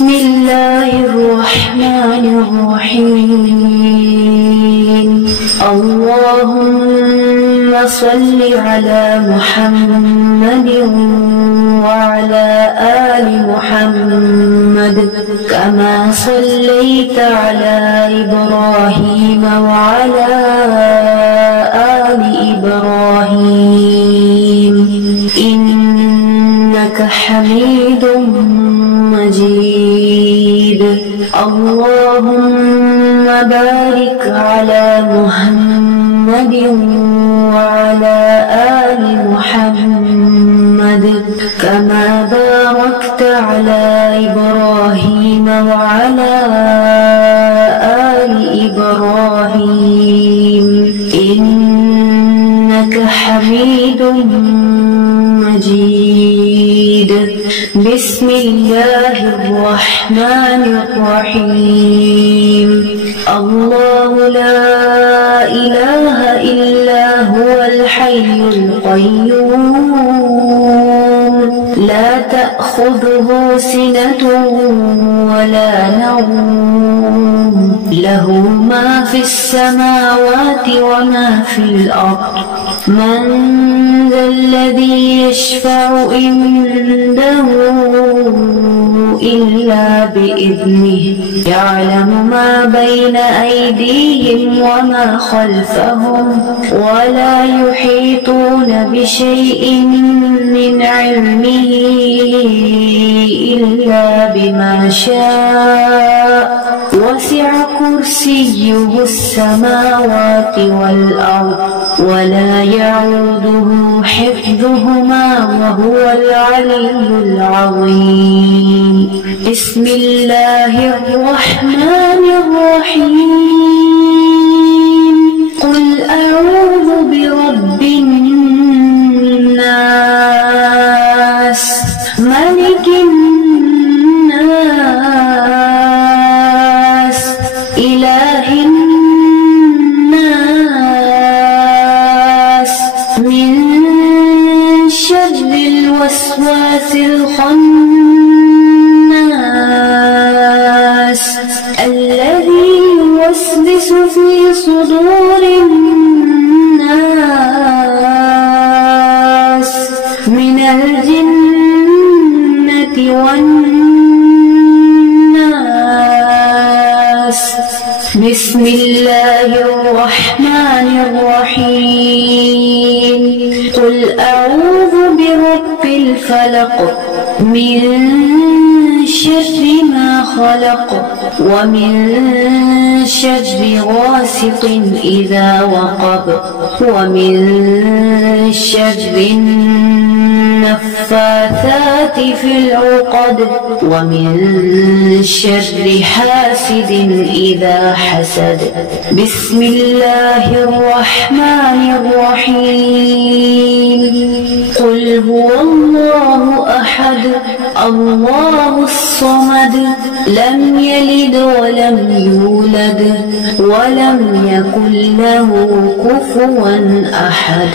بسم الله الرحمن الرحيم. اللهم صل على محمد وعلى آل محمد كما صليت على إبراهيم وعلى آل إبراهيم إنك حميد مجيد. اللهم بارك على محمد وعلى آل محمد كما باركت على إبراهيم وعلى آل إبراهيم إنك حميد مجيد. بسم الله الرحمن الرحيم. الله لا إله إلا هو الحي القيوم لا تأخذه سنة ولا نوم له ما في السماوات وما في الأرض. من ذا الذي يشفع عنده إلا بإذنه يعلم ما بين أيديهم وما خلفهم ولا يحيطون بشيء من علمه إلا بما شاء وسع كرسيه السماوات والأرض ولا يعوده حفظهما وهو العلي العظيم. بسم الله الرحمن الرحيم. قل أعوذ برب الناس ملك الناس إله الناس من شر الوسواس الخناس الذي يوسوس في صدور الناس من الجنة والناس. بسم الله الرحمن الرحيم. قل أعوذ برب الفلق من شر ما خلق ومن شر غاسق إذا وقب ومن شر النفاثات في العقد ومن شر حاسد إذا حسد. بسم الله الرحمن الرحيم. قل هو الله أحد الله الصمد لم يلد ولم يولد ولم يكن له كفوا أحد.